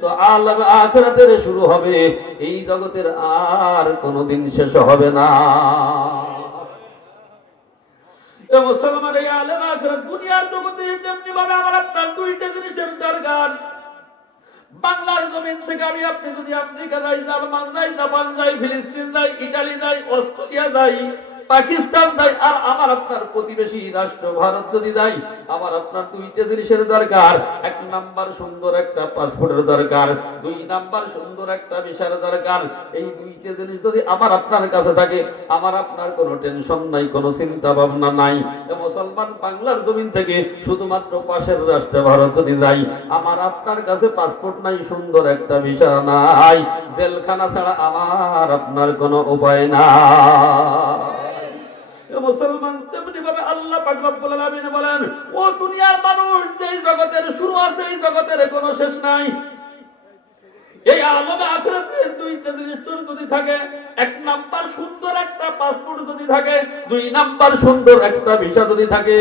পর্যন্ত আলামে আখিরাতের শুরু হবে, এই জগতের আর কোনোদিন শেষ হবে না। এ মুসলমান, এই আলেম আখিরাত দুনিয়ার জগতে যেমনি ভাবে আমার আপনার দুইটা জিনিসের দরকার। বাংলার জমিন থেকে আমি আপনি যদি আফ্রিকা যাই, জার্মান যাই, জাপান যাই, ফিলিস্তিন যাই, ইটালি যাই, অস্ট্রেলিয়া যাই, পাকিস্তান যাই, আর আমার আপনার প্রতিবেশী রাষ্ট্র ভারত যদি যাই, আমার আপনার দুইটা জিনিসের দরকার। এক নাম্বার সুন্দর একটা পাসপোর্টের দরকার, দুই নাম্বার সুন্দর একটা ভিসার দরকার। এই দুইটা জিনিস যদি আমার আপনার কাছে থাকে, আমার আপনার কোনো টেনশন নাই, কোনো চিন্তা ভাবনা নাই। মুসলমান, বাংলার জমিন থেকে শুধুমাত্র পাশের রাষ্ট্রে ভারত যদি যাই, আমার আপনার কাছে পাসপোর্ট নাই, সুন্দর একটা ভিসা নাই, জেলখানা ছাড়া আমার আপনার কোনো উপায় নাই। মুসলমান, তেমনি ভাবে আল্লাহ পাক রব্বুল আলামিন বলেন, ও দুনিয়ার মানুষ, যেই জগতের শুরু আছে এই জগতের কোনো শেষ নাই। এই আলমে আখিরাতের দুইটা জিনিস তোর যদি থাকে, এক নাম্বার সুন্দর একটা পাসপোর্ট যদি থাকে, দুই নাম্বার সুন্দর একটা ভিসা যদি থাকে,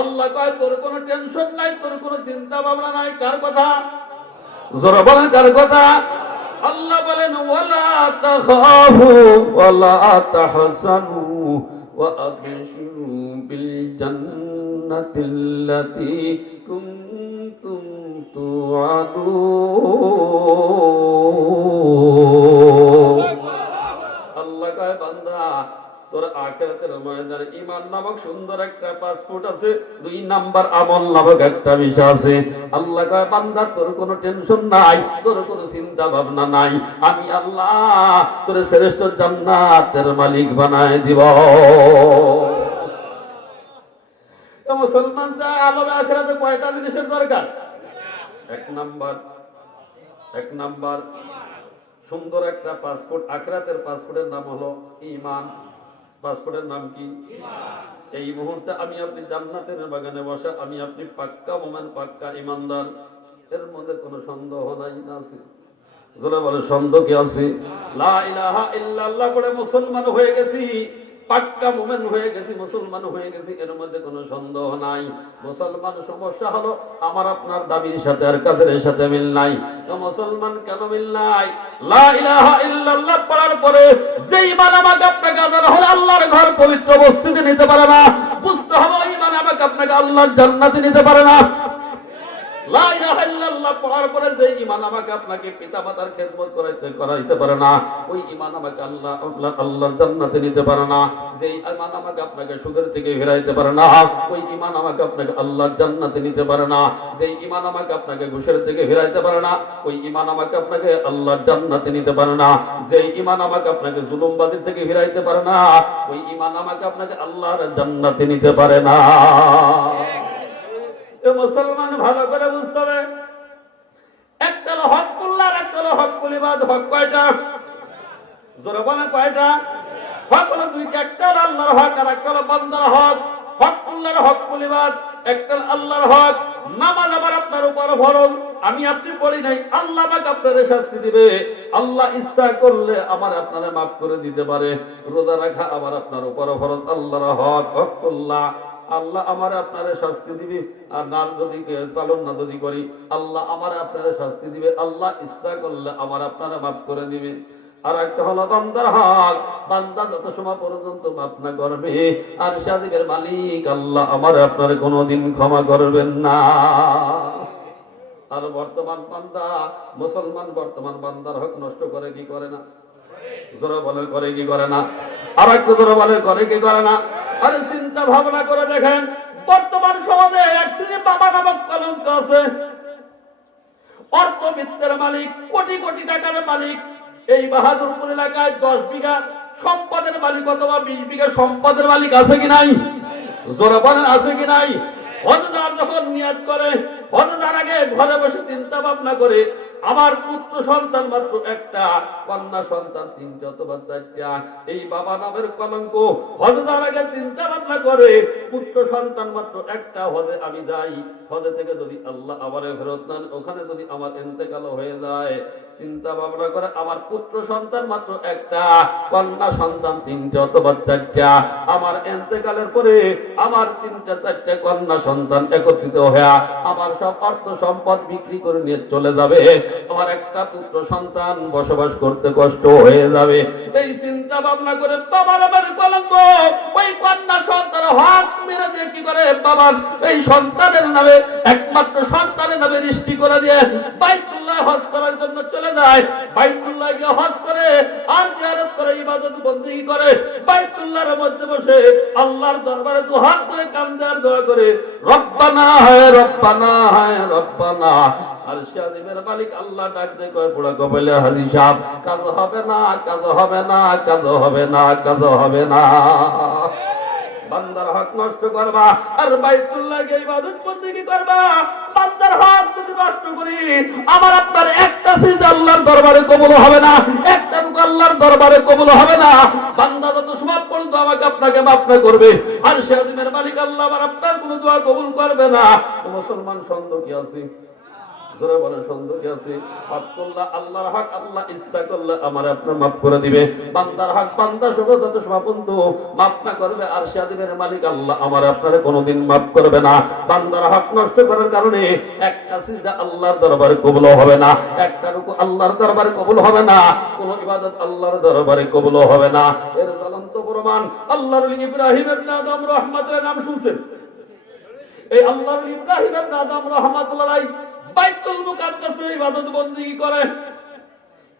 আল্লাহ কয় তোর কোনো টেনশন নাই, তোর কোনো চিন্তা ভাবনা নাই। কার কথা? জোরে বলেন, কার কথা? আল্লাহ বলেন, ওয়ালা তাখাফু ওয়ালা তাহজানু ওয়া আবশিরু বিল জান্নাতিল্লাতী কুনতুম তুআদুন। আল্লাহ কয়, বান্দা, তোর আখিরাতের ময়দানে ঈমান নামক সুন্দর একটা পাসপোর্ট আছে, দুই নাম্বার আমল নামক একটা ভিসা আছে। আল্লাহ কয়, বান্দা, তোর কোনো টেনশন নাই, তোর কোনো চিন্তা ভাবনা নাই, আমি আল্লাহ তোর শ্রেষ্ঠ জান্নাতের মালিক বানায় দিব। মুসলমান, আলমে আখিরাতে কয়টা জিনিসের দরকার? এক নাম্বার সুন্দর একটা পাসপোর্ট। আখিরাতের পাসপোর্টের নাম হলো ঈমান। পাসপোর্টের নাম কি? এই মুহূর্তে আমি আপনি জান্নাতের বাগানে বসা, আমি আপনি পাক্কা মুমিন, পাক্কা ঈমানদার, এর মধ্যে কোনো সন্দেহ নাই না? আছে? জোরে বলে, সন্দেহ কি আছে? লা ইলাহা ইল্লাল্লাহ পড়ে মুসলমান হয়ে গেছি, পাক্কা মুমিন হয়ে গেছি, মুসলমান হয়ে গেছি, এর মধ্যে কোনো সন্দেহ নাই। মুসলমান, সমস্যা হলো আমার আপনার দাবির সাথে আর কাদের সাথে মিল নাই। তো মুসলমান কেন মিল নাই? লা ইলাহা ইল্লাল্লাহ পড়ার পরে যে ঈমান আমাকে আপনাকে আদান হলে আল্লাহর ঘর পবিত্র মসজিদে নিতে পারে না। বুঝতে হবে, ঈমান আমাকে আপনাকে আল্লাহর জান্নাতে নিতে পারে না। লা ইলাহা ইল্লাল্লাহ পড়ার পরে যে ঈমান আমাকে আপনাকে পিতামাতার খেদমত করাইতে পারে না, ওই ঈমান আমাকে আল্লাহর জান্নাতে নিতে পারে না। যে ঈমান আমাকে আপনাকে সুদের থেকে ফিরাইতে পারে না, ওই ঈমান আমাকে আপনাকে আল্লাহর জান্নাতে নিতে পারে না। যে ঈমান আমাকে আপনাকে ঘুষের থেকে ফিরাইতে পারে না, ওই ঈমান আমাকে আপনাকে আল্লাহর জান্নাতে নিতে পারে না। যে ঈমান আমাকে আপনাকে জুলুমবাজির থেকে ফিরাইতে পারে না, ওই ঈমান আমাকে আপনাকে আল্লাহর জান্নাতে নিতে পারে না। মুসলমান, ভালো করে বুঝতে হবে, একটা হলো হকুল্লাহ, একটা হলো হকুল ইবাদ। হক কয়টা? জোরে বলেন, কয়টা? হক হলো দুইটা, একটা হলো আল্লাহর হক আর একটা হলো বান্দার হক। হকুল্লাহর হকুল ইবাদ, একটা আল্লাহর হক। নামাজ আমার আপনার উপর ফরজ, আমি আপনি পড়ি নাই, আল্লাহ আমাকে আপনাদের শাস্তি দিবে। আল্লাহ ইচ্ছা করলে আমার আপনারা মাফ করে দিতে পারে। রোজা রাখা আমার আপনার উপর ফরজ, আল্লাহর হক, হকুল্লাহ। আল্লাহ আমার আপনারা শাস্তি দিবে, আর না যদি পালন না যদি করি, আল্লাহ আমার আপনারা শাস্তি দিবে। আল্লাহ ইচ্ছা করলে আমার আপনারা মাফ করে দিবে। আর একটা হলো বান্দার হক। বান্দা যত সময় পর্যন্ত মাফ না করবে, আর সাদিকের মালিক আল্লাহ আমার আপনারা কোনোদিন ক্ষমা করবেন না। আর বর্তমান বান্দা, মুসলমান বর্তমান বান্দার হক নষ্ট করে কি করে না? জোরে বলে, করে কি করে না? আর একটু জোরে বলে, করে কি করে না? আরে চিন্তা ভাবনা করে দেখেন, বর্তমান সমাজে এক শ্রেণী বাবা নামক কলঙ্ক আছে। অর্থবিত্তের মালিক, কোটি কোটি টাকার মালিক, এই বাহাদুরপুর এলাকায় 10 বিঘা সম্পদের মালিক অথবা 20 বিঘা সম্পদের মালিক আছে কি নাই? জোরে বলেন, আছে কি নাই? হজে যাওয়ার যখন নিয়াত করে, হজে যাওয়ার আগে ঘরে বসে চিন্তা ভাবনা করে, আমার পুত্র সন্তান মাত্র একটা, কন্যা সন্তান 3 অথবা 4টা। এই বাবা নামের কলঙ্ক হজে যাওয়ার আগে চিন্তা ভাবনা করে, পুত্র সন্তান মাত্র একটা, হজে আমি যাই, হজে থেকে যদি আল্লাহ আমারে ফেরত নেন, ওখানে যদি আমার ইন্তেকাল হয়ে যায়, চিন্তা ভাবনা করে আমার পুত্র সন্তান মাত্র একটা, কন্যা সন্তান তিনটা অথবা চারটা, আমার ইন্তেকালের পরে আমার তিনটা চারটা কন্যা সন্তান একত্রিত হয়ে আমার সব অর্থ সম্পদ বিক্রি করে নিয়ে চলে যাবে, আমার একটা পুত্র সন্তান বসবাস করতে কষ্ট হয়ে যাবে। এই চিন্তা ভাবনা করে বাবার আমার কলঙ্ক, ওই কন্যা সন্তান হক মেরে দিয়ে কি করে বাবার এই সন্তানের নামে, একমাত্র সন্তানের নামে রেজিস্ট্রি করে দিয়ে বাইতুল্লাহ হজ করার জন্য চলে যায়। বাইতুল্লাহ গিয়ে হজ করে আর জিয়ারত করে ইবাদত বন্দেগী করে, বাইতুল্লাহর মধ্যে বসে আল্লাহর দরবারে দুহাত তুলে কান্দে আর দোয়া করে, রব্বানা হায় রব্বানা হায় রব্বানা। আর শাদিমের মালিক আল্লাহ ডাক দিয়ে কয়, পোড়া কপালে হাজী সাহেব, কাজ হবে না, কাজ হবে না, কাজ হবে না, কাজ হবে না। বান্দার হক নষ্ট করবা আর বাইতুল্লাহকে ইবাদত বন্দেগী করবা, বান্দার হক যদি নষ্ট করি আমার আপনার একটা সিজদা আল্লাহর দরবারে কবুল হবে না, একটা রুকু আল্লাহর দরবারে কবুল হবে না। বান্দা যত সওয়াব পর্যন্ত আমাকে আপনাকে মাফ না করবে আর শাদিমের মালিক আল্লাহ আমার আপনার কোনো দোয়া কবুল করবে না। মুসলমান সন্দেহ কি আছে? জোরে বলে সন্দেহ কি আছে? আব্দুল্লাহ আল্লাহর হক আল্লাহ ইচ্ছা করলে আমার আপনার মাফ করে দিবে, বান্দার হক বান্দা সবে যত সমাপন্ত মাফ না করবে আর শাদিমের মালিক আল্লাহ আমার আপনার কোনোদিন মাফ করবে না। বান্দার হক নষ্ট করার কারণে একটা সিজদা আল্লাহর দরবারে কবুল হবে না, একটা রুকু আল্লাহর দরবারে কবুল হবে না, কোন ইবাদত আল্লাহর দরবারে কবুল হবে না। এর জ্বলন্ত প্রমাণ আল্লাহর ওলি ইব্রাহিম ইবনে আদম রাহমাতুল্লাহ, নাম শুনছেন? এই আল্লাহর ওলি ইব্রাহিম ইবনে আদম রাহমাতুল্লাহ বাইতুল মুকাদ্দাসে ইবাদত বন্দেগী করে,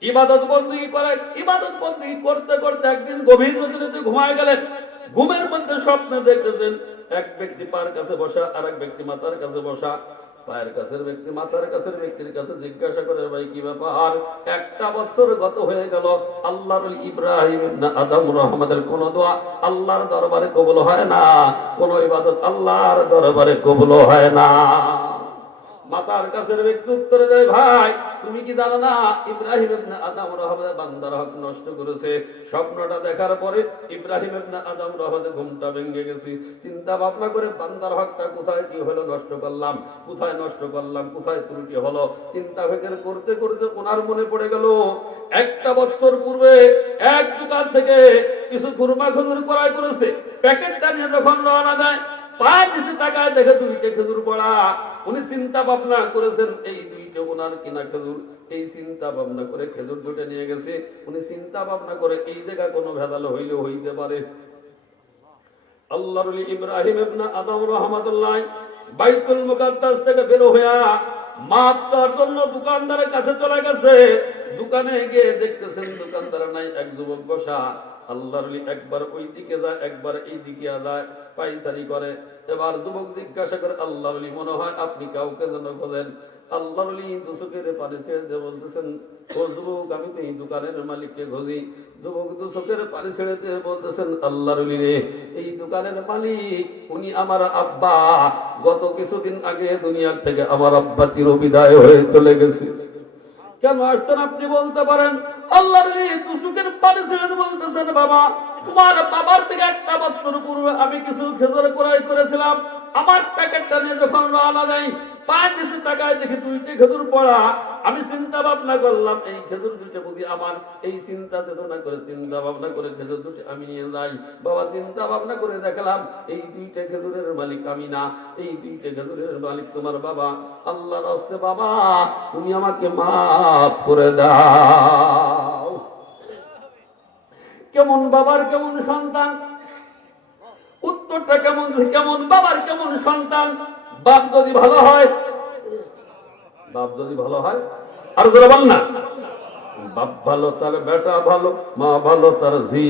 ইবাদত বন্দেগী করে, ইবাদত বন্দেগী করতে করতে একদিন গভীর রাতে ঘুমায় গেলেন। ঘুমের মধ্যে স্বপ্নে দেখতেছেন এক ব্যক্তি পায়ের কাছে বসা, আর এক ব্যক্তি মাথার কাছে বসা। পায়ের কাছের ব্যক্তি মাথার কাছের ব্যক্তির কাছে জিজ্ঞাসা করে, ভাই কি ব্যাপার? একটা বছর গত হয়ে গেল, আল্লাহর ওলি ইব্রাহিম ইবনে আদম রহমতের কোন দোয়া আল্লাহর দরবারে কবুল হয় না, কোন ইবাদত আল্লাহর দরবারে কবুল হয় না। মাতার কাছের ব্যক্তি উত্তরে দেয়, ভাই তুমি কি জানো না ইব্রাহিম ইবনে আদম রহমতের বান্দার হক নষ্ট করেছে? স্বপ্নটা দেখার পরে ইব্রাহিম ইবনে আদম রহমতের ঘুমটা ভেঙে গেছে। চিন্তা ভাবনা করে বান্দার হকটা কোথায় কি হলো নষ্ট করলাম, কোথায় নষ্ট করলাম, কোথায় ত্রুটি হলো, চিন্তা ফিকির করতে করতে ওনার মনে পড়ে গেল একটা বছর পূর্বে এক দোকান থেকে কিছু খুরমা খেজুর ক্রয় করেছে। প্যাকেটটা নিয়ে যখন রওনা দেয়, পায়ের নিচে তাকায় দেখে দুইটা খেজুর পড়া। উনি চিন্তা ভাবনা করেছেন এই দুইটা ওনার কিনা খেজুর, এই চিন্তা ভাবনা করে খেজুর দুটো নিয়ে গেছে। উনি চিন্তা ভাবনা করে এই জায়গা কোনো ভেজাল হইলেও হইতে পারে। আল্লাহর ওলি ইব্রাহিম ইবনে আদম রাহমাতুল্লাহ বাইতুল মুকাদ্দাস থেকে বের হইয়া মাপ চাওয়ার জন্য দোকানদারের কাছে চলে গেছে। দোকানে গিয়ে দেখতেছেন দোকানদার নাই, এক যুবক বসা। আল্লাহর ওলি একবার ওই দিকে যায়, একবার এই দিকে যায়, পাইচারি করে। এবার যুবক জিজ্ঞাসা করে, আল্লাহর ওলি মনে হয় আপনি কাউকে যেন খোঁজেন। আল্লাহর ওলি দুচকের পানি ছেড়ে দিয়ে বলতেছেন, ও যুবক আমি তো এই দোকানের মালিককে খুঁজি। যুবক দুচকের পানি ছেড়ে দিয়ে বলতেছেন, আল্লাহর ওলি রে, এই দোকানের মালিক উনি আমার আব্বা। গত কিছুদিন আগে দুনিয়ার থেকে আমার আব্বা চিরবিদায় হয়ে চলে গেছে। কেন আসছেন আপনি বলতে পারেন? আল্লাহর ওলি দুচকের পানি ছেড়ে দিয়ে বলতেছেন, বাবা তোমার বাবার থেকে একটা বছর পূর্বে আমি কিছু খেজুর ক্রয় করেছিলাম। আমার প্যাকেটটা নিয়ে যখন রওনা দেই, পায়ের নিচে তাকায় দেখি দুইটা খেজুর পড়া। আমি চিন্তা ভাবনা করলাম এই খেজুর দুইটা বুঝি আমার, এই চিন্তা চেতনা করে চিন্তা ভাবনা করে খেজুর দুটো আমি নিয়ে যাই। বাবা চিন্তা ভাবনা করে দেখলাম এই দুইটা খেজুরের মালিক আমি না, এই দুইটা খেজুরের মালিক তোমার বাবা। আল্লাহর রাস্তে বাবা তুমি আমাকে মাফ করে দাও। কেমন বাবার কেমন সন্তান? উত্তরটা কেমন? কেমন বাবার কেমন সন্তান? বাপ যদি ভালো হয়, বাপ যদি ভালো হয়, আর যারা বল না, বাপ ভালো তার বেটা ভালো, মা ভালো তার ঝি,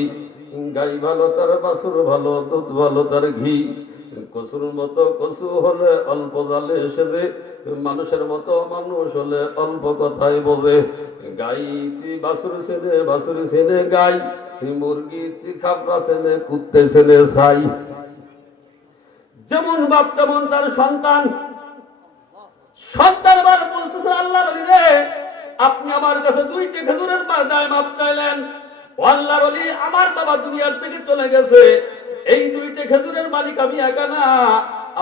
গাই ভালো তার বাছুর ভালো, দুধ ভালো তার ঘি। কসুর মতো কসু হলে অল্প জালে সেদে, মানুষের মতো মানুষ হলে অল্প কথাই বোঝে। গাই তুই বাছুর ছেলে, বাছুর ছেলে গাই, মুরগি তুই খাবরা ছেলে, কুত্তে ছেলে ছাই। যেমন বাপ তেমন তার সন্তান। সন্তান এবার বলতেছে, আল্লাহর ওলি রে, আপনি আমার কাছে দুইটা খেজুরের দায় মাপ চাইলেন। আল্লাহর ওলি আমার বাবা দুনিয়ার থেকে চলে গেছে, এই দুইটা খেজুরের মালিক আমি একা না,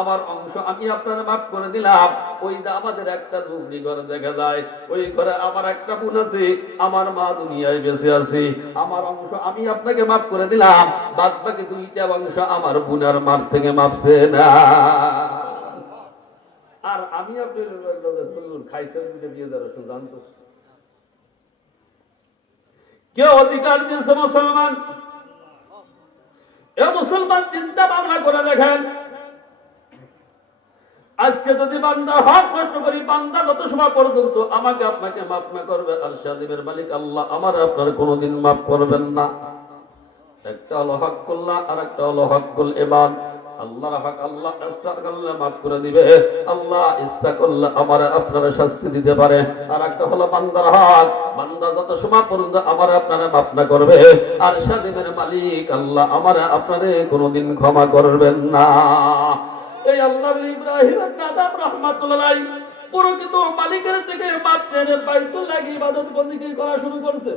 আমার অংশ আমি আপনারা মাফ করে দিলাম। ওই যে আমাদের একটা ঝুপড়ি ঘরে দেখা যায়, ওই ঘরে আমার একটা বোন আছে, আমার মা দুনিয়ায় বেঁচে আছে, আমার অংশ আমি আপনাকে মাফ করে দিলাম, বাদ বাকি দুইটা অংশ আমার বোনের মার থেকে মাপছে না। আর আমি আপনি খাইছেন বিয়ে দেওয়ার জানতো কে অধিকার দিয়েছে? মুসলমান। এ মুসলমান চিন্তা ভাবনা করে দেখেন, আজকে যদি বান্দা হক নষ্ট করি, বান্দা যত সময় পর্যন্ত আমাকে আপনাকে মাফ না করবে, আর শাদিমের মালিক আল্লাহ আমার আপনার কোনোদিন মাফ করবেন না। একটা হলো হকুল্লাহ, আর একটা হলো হকুল ইবাদ। আল্লাহর হক আল্লাহ ইচ্ছা করলে মাফ করে দিবে, আল্লাহ ইচ্ছা করলে আমার আপনারা শাস্তি দিতে পারে। আর একটা হলো বান্দার হক, বান্দা যত সময় পর্যন্ত আমার আপনারা মাফ না করবে, আর শাদিমের মালিক আল্লাহ আমার আপনারে কোনোদিন ক্ষমা করবেন না। এই আল্লাহ ইব্রাহিম আদম রাহমাতুল্লাহ আলাইহি প্রকৃত মালিকের থেকে মাপ চেয়ে বাইতুল্লাহ ইবাদত বন্দেগী করা শুরু করেছে।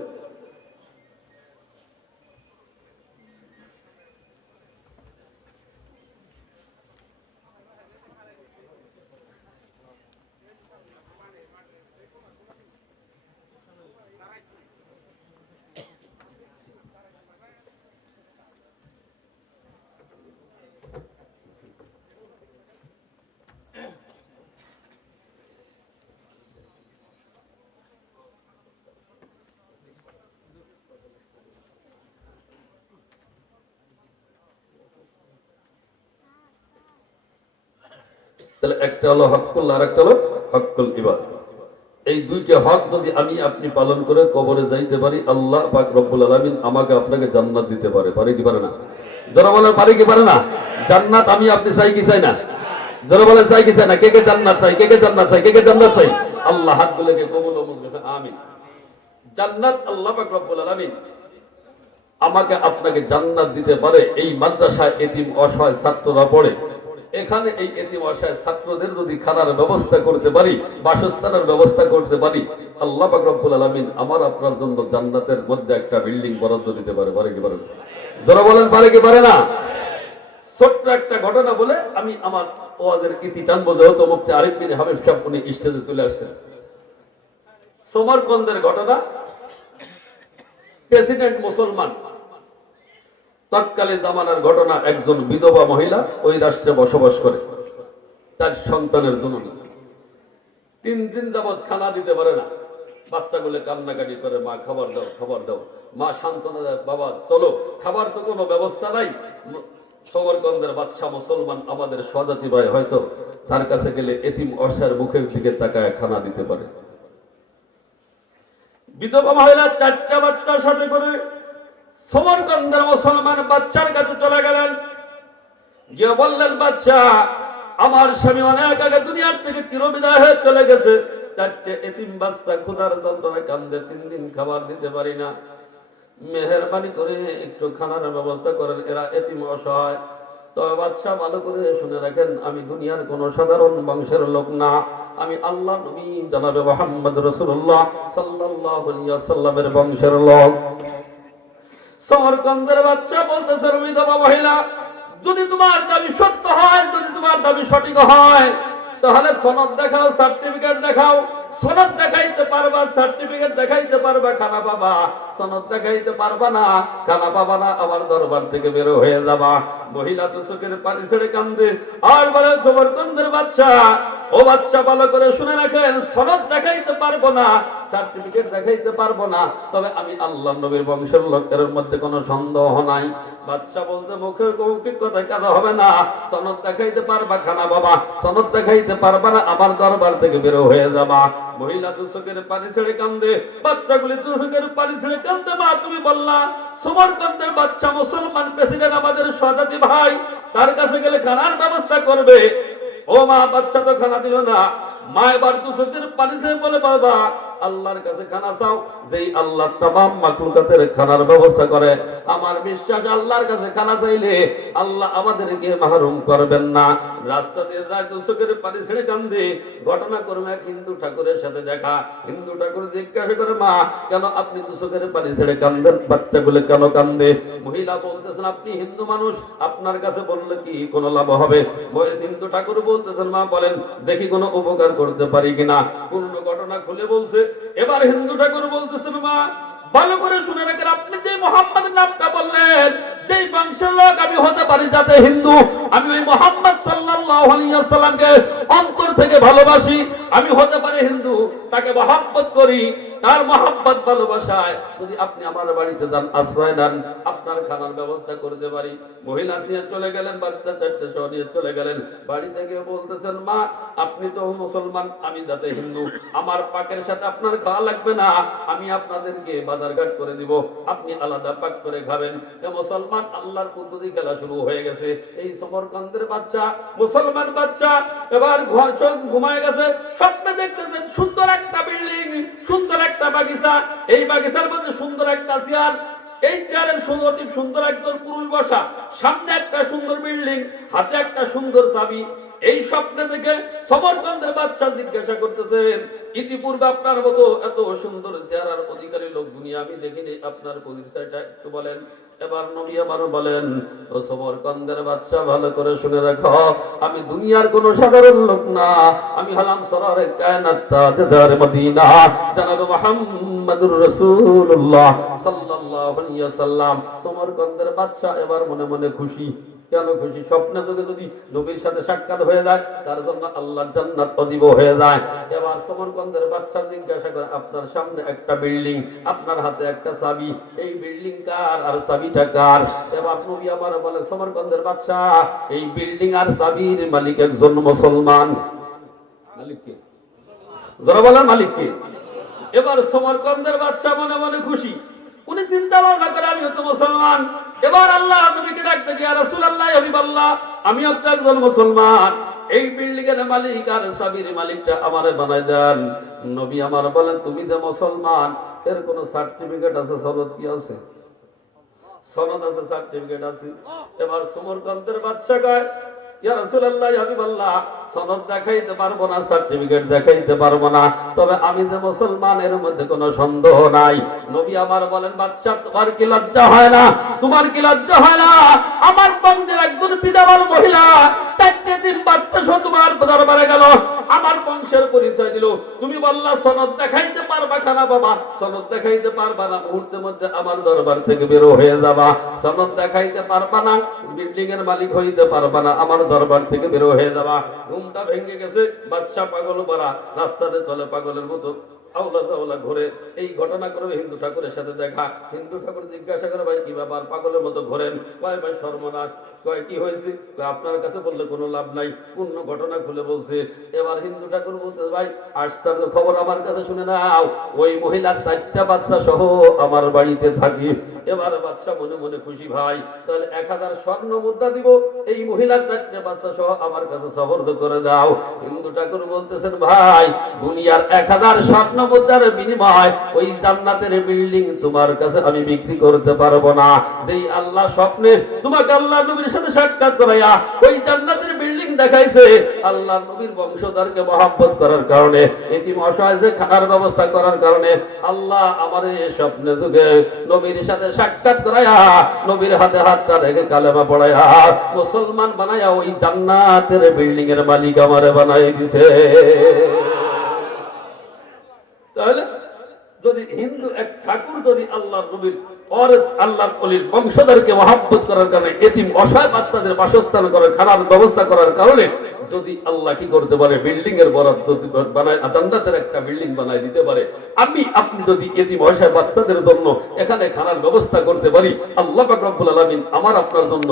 তাহলে একটা হলো হকুল, আর একটা হলো হকুল ইবাদ। এই দুইটা হক যদি আমি আপনি পালন করে কবরে যাইতে পারি, আল্লাহ পাক রব্বুল আলামিন আমাকে আপনাকে জান্নাত দিতে পারে। পারে কি পারে না? যারা বলে পারে কি পারে না? জান্নাত আমি আপনি চাই কি চাই না? যারা বলে চাই কি চাই না? কে কে জান্নাত চাই? কে কে জান্নাত চাই? কে কে জান্নাত চাই? আল্লাহ হাত গুলোকে কবুল ও মঞ্জুর করুন, আমিন। জান্নাত আল্লাহ পাক রব্বুল আলামিন আমাকে আপনাকে জান্নাত দিতে পারে। এই মাদ্রাসায় এতিম অসহায় ছাত্ররা পড়ে, এখানে এই এতিম অসহায় ছাত্রদের যদি খানার ব্যবস্থা করতে পারি, বাসস্থানের ব্যবস্থা করতে পারি, আল্লাহ পাক রব্বুল আলামিন আমার আপনার জন্য জান্নাতের মধ্যে একটা বিল্ডিং বরাদ্দ দিতে পারে। পারে কি পারে না? যারা বলেন পারে কি পারে না? ছোট্ট একটা ঘটনা বলে আমি আমার ওয়াজের ইতি টানবো, যেহেতু মুফতি আরিফ বিন হাবিব সাহেব উনি স্টেজে চলে আসছেন। সমরকন্দের ঘটনা। প্রেসিডেন্ট মুসলমান, তৎকালীন জামানার ঘটনা। একজন বিধবা মহিলা ওই রাষ্ট্রে বসবাস করে, 4 সন্তানের জননী। 3 দিন যাবৎ খানা দিতে পারে না। বাচ্চাগুলো কান্নাকাটি করে, মা খাবার দাও, খাবার দাও। মা সান্ত্বনা দেয়, বাবা চলো, খাবার তো কোনো ব্যবস্থা নাই। সমরকন্দের বাদশা মুসলমান, আমাদের স্বজাতি ভাই, হয়তো তার কাছে গেলে এতিম অসহায়ের মুখের দিকে তাকায় খানা দিতে পারে। বিধবা মহিলা 4টা বাচ্চার সাথে করে সমরকন্দের মুসলমান বাচ্চার কাছে চলে গেলেন, গিয়ে বললেন, বাচ্চা, আমার স্বামী অনেক আগে দুনিয়ার থেকে চিরবিদায় হয়ে চলে গেছে। 4টে এতিম বাচ্চা ক্ষুধার যন্ত্রণায় কান্দে, 3 দিন খাবার দিতে পারি না। মেহেরবানি করে একটু খানার ব্যবস্থা করেন, এরা এতিম অসহায়। তবে বাদশা ভালো করে শুনে রাখেন, আমি দুনিয়ার কোন সাধারণ বংশের লোক না, আমি আল্লাহ নবী জনাবে মুহাম্মদ রাসূলুল্লাহ সাল্লাল্লাহু আলাইহি ওয়াসাল্লামের বংশের লোক। সমরকন্দের বাদশা বলতেছে, বিধবা মহিলা, যদি তোমার দাবি সত্য হয়, যদি তোমার দাবি সঠিক হয়, তাহলে সনদ দেখাও, সার্টিফিকেট দেখাও। সনদ দেখাইতে পারবা, সার্টিফিকেট দেখাইতে পারবা, খানা পাবা। সনদ দেখাইতে পারবা না, খানা পাবা না, আবার দরবার থেকে বের হয়ে যাবা। মহিলা তো চোখের পানি ছেড়ে কান্দে আর বলে, সমরকন্দের বাদশা, ও বাদশা, ভালো করে শুনে রাখেন, সনদ দেখাইতে পারবো না, সার্টিফিকেট দেখাইতে পারবো না, তবে আমি আল্লাহ নবীর বংশের লোক, এর মধ্যে কোনো সন্দেহ নাই। বাদশা বলতে, মুখের কৌকিক কথা কাজ হবে না। সনদ দেখাইতে পারবা, খানা বাবা। সনদ দেখাইতে পারবা না, আমার দরবার থেকে বের হয়ে যাবা। মহিলা দুচোখের পানি ছেড়ে কান্দে, বাচ্চাগুলি দুচোখের পানি ছেড়ে কান্দে। মা, তুমি বললা সমরকন্দের বাচ্চা মুসলমান প্রেসিডেন্ট, আমাদের স্বজাতি ভাই, তার কাছে গেলে খানার ব্যবস্থা করবে। ও মা, বাচ্চা তো খানা দিল না। মা এবার দুচোখের পানি ছেড়ে বলে, বাবা, আল্লাহর কাছে খানা চাও, যেই আল্লাহ তামাম মাখলুকাতের খানার ব্যবস্থা করে। আমার বিশ্বাস আল্লাহর কাছে খানা চাইলে আল্লাহ আমাদেরকে মাহরুম করবেন না। রাস্তা দিয়ে যায় তো চোখের পানি ছেড়ে কান্দে। ঘটনা করবে এক হিন্দু ঠাকুরের সাথে দেখা। হিন্দু ঠাকুর জিজ্ঞাসা করে, মা কেন আপনি তো চোখের পানি ছেড়ে কান্দেন, বাচ্চাগুলো কেন কান্দে? মহিলা বলতেছেন, আপনি হিন্দু মানুষ, আপনার কাছে বললে কি কোনো লাভ হবে? হিন্দু ঠাকুর বলতেছেন, মা বলেন দেখি কোনো উপকার করতে পারি কিনা। পূর্ণ ঘটনা খুলে বলছে। এবার হিন্দু ঠাকুর বলতেছেন, মা ভালো করে শুনে রাখেন, আপনি যে মোহাম্মদের নামটা বললেন, যেই বংশের লোক আমি হতে পারি যাতে হিন্দু, আমি ওই মোহাম্মদ সাল্লাল্লাহু আলাইহি ওয়াসাল্লামকে অন্তর থেকে ভালোবাসি। আমি হতে পারি হিন্দু, তাকে মহব্বত করি, তার মহব্বত ভালোবাসায় যদি আপনি আমার বাড়িতে যান, আশ্রয় দেন, আপনার খানার ব্যবস্থা করতে পারি। মহিলা নিয়ে চলে গেলেন, বাচ্চা চারটে সহ নিয়ে চলে গেলেন। বাড়িতে গিয়ে বলতেছেন, মা আপনি তো মুসলমান, আমি যাতে হিন্দু, আমার পাকের সাথে আপনার খাওয়া লাগবে না, আমি আপনাদেরকে বাজারঘাট করে দিব, আপনি আলাদা পাক করে খাবেন। মুসলমান আল্লাহর কুদরতি খেলা শুরু হয়ে গেছে। এই সমরকন্দের বাচ্চা, মুসলমান বাচ্চা এবার ঘুমায় গেছে। স্বপ্নে দেখতেছেন সুন্দর একটা বিল্ডিং, সুন্দর একটা বাগিচা, এই বাগিচার মধ্যে সুন্দর একটা চেয়ার, এই চেয়ারের অতি সুন্দর একদল পুরুষ বসা, সামনে একটা সুন্দর বিল্ডিং, হাতে একটা সুন্দর চাবি। এই স্বপ্নে দেখে সমরকন্দের বাদশা জিজ্ঞাসা করতেছেন, ইতিপূর্বে আপনার মতো এত সুন্দর চেহারার অধিকারী লোক দুনিয়া আমি দেখিনি, আপনার পরিচয়টা একটু বলেন। এবার নবী আমারও বলেন, ও সমরকন্দের বাদশা ভালো করে শুনে রাখো, আমি দুনিয়ার কোন সাধারণ লোক না, আমি হলাম সরারে কায়নাত তাজদার মদিনা জনাব মুহাম্মদুর রাসূলুল্লাহ সাল্লাল্লাহু আলাইহি ওয়াসাল্লাম। সমরকন্দের বাদশা এবার মনে মনে খুশি। কেন খুশি? স্বপ্নে তোকে যদি নবীর সাথে সাক্ষাৎ হয়ে যায়, তার জন্য আল্লাহর জান্নাত অদিব হয়ে যায়। এবার সমরকন্দের বাদশা জিজ্ঞাসা করে, আপনার সামনে একটা বিল্ডিং, আপনার হাতে একটা চাবি, এই বিল্ডিং কার আর চাবিটা কার? এবার নবী আমার বলে, সমরকন্দের বাদশা এই বিল্ডিং আর চাবির মালিক একজন মুসলমান। মালিক কে? যারা বলেন মালিক কে? এবার সমরকন্দের বাদশা মনে মনে খুশি। উনি চিন্তা ভাবনা করে, আমি তো মুসলমান। এবার আল্লাহ নবীকে ডাকতে গিয়ে, ইয়া রাসূলুল্লাহ, হাবিবাল্লাহ, আমিও তো একজন মুসলমান, এই বিল্ডিং এর মালিক আর চাবির মালিকটা আমারে বানাই দেন। নবী আমার বলেন, তুমি যে মুসলমান এর কোন সার্টিফিকেট আছে? সনদ কি আছে? সনদ আছে, সার্টিফিকেট আছে। এবার সমরকন্দের বাদশা কয়, ইয়া রাসূলুল্লাহ, হাবিবাল্লাহ, সনদ দেখাইতে পারবো না, সার্টিফিকেট দেখাইতে পারবো না, তবে আমি যে মুসলমান এর মধ্যে কোনো সন্দেহ নাই। নবী আমার বলেন, বাদশা তোমার কি লজ্জা হয় না? তোমার কি লজ্জা হয় না? আমার বংশের একজন বিধবা মহিলা চারটে দিন বাচ্চা সহ তোমার দরবারে গেল, আমার বংশের পরিচয় দিল, তুমি বললা সনদ দেখাইতে পারবা খানা বাবা, সনদ দেখাইতে পারবা না, মুহূর্তের মধ্যে আমার দরবার থেকে বের হয়ে যাবা। সনদ দেখাইতে পারবা না, বিল্ডিং এর মালিক হইতে পারবা না, আমার দরবার থেকে বের হয়ে যাবা। ঘুমটা ভেঙে গেছে, বাদশা পাগল পারা, রাস্তাতে চলে পাগলের মতো, আওলা ঘুরে। এই ঘটনা করবে হিন্দু ঠাকুরের সাথে দেখা। হিন্দু ঠাকুর জিজ্ঞাসা করে, ভাই কি ব্যাপার, পাগলের মতো ঘোরেন? কয় ভাই সর্বনাশ। কয় কি হয়েছে? আপনার কাছে বললে কোনো লাভ নাই, পূর্ণ ঘটনা খুলে বলছে। এবার হিন্দু ঠাকুর বলতে, ভাই আশ্চর্য খবর আমার কাছে শুনে নাও, ওই মহিলা চারটা বাচ্চা সহ আমার বাড়িতে থাকি। এবার বাদশা মনে মনে খুশি, ভাই তাহলে 1000 স্বর্ণ মুদ্রা দিব, এই মহিলার চারটে বাচ্চা সহ আমার কাছে সবর্দ করে দাও। হিন্দু ঠাকুর বলতেছেন, ভাই দুনিয়ার 1000 স্বর্ণ মুদ্রার বিনিময় ওই জান্নাতের বিল্ডিং তোমার কাছে আমি বিক্রি করতে পারবো না। যেই আল্লাহ স্বপ্নে তোমাকে আল্লাহ নবীর সাথে সাক্ষাৎ করাইয়া ওই জান্নাতের বিল্ডিং দেখাইছে, আল্লাহ নবীর বংশধরকে মহব্বত করার কারণে, এতিম অসহায়কে খানার ব্যবস্থা করার কারণে আল্লাহ আমার এই স্বপ্নে যুগে নবীর সাথে সাক্ষাৎ করাইয়া, নবীর হাতে হাতটা রেখে কালেমা পড়াইয়া মুসলমান বানাইয়া ওই জান্নাতের বিল্ডিং এর মালিক আমারে বানাই দিছে। তাহলে যদি হিন্দু এক ঠাকুর যদি আল্লাহ নবীর আল্লাহ ওলির বংশধরকে মহব্বত করার কারণে, এতিম অসহায় বাচ্চাদের বাসস্থান করার, খানার ব্যবস্থা করার কারণে যদি আল্লাহ কি করতে পারে, বিল্ডিং এর বরাদ্দ বানায়, জান্নাতের একটা বিল্ডিং বানায় দিতে পারে, আমি আপনি যদি এতিম অসহায় বাচ্চাদের জন্য এখানে খানার ব্যবস্থা করতে পারি, আল্লাহ পাক রব্বুল আলামিন আমার আপনার জন্য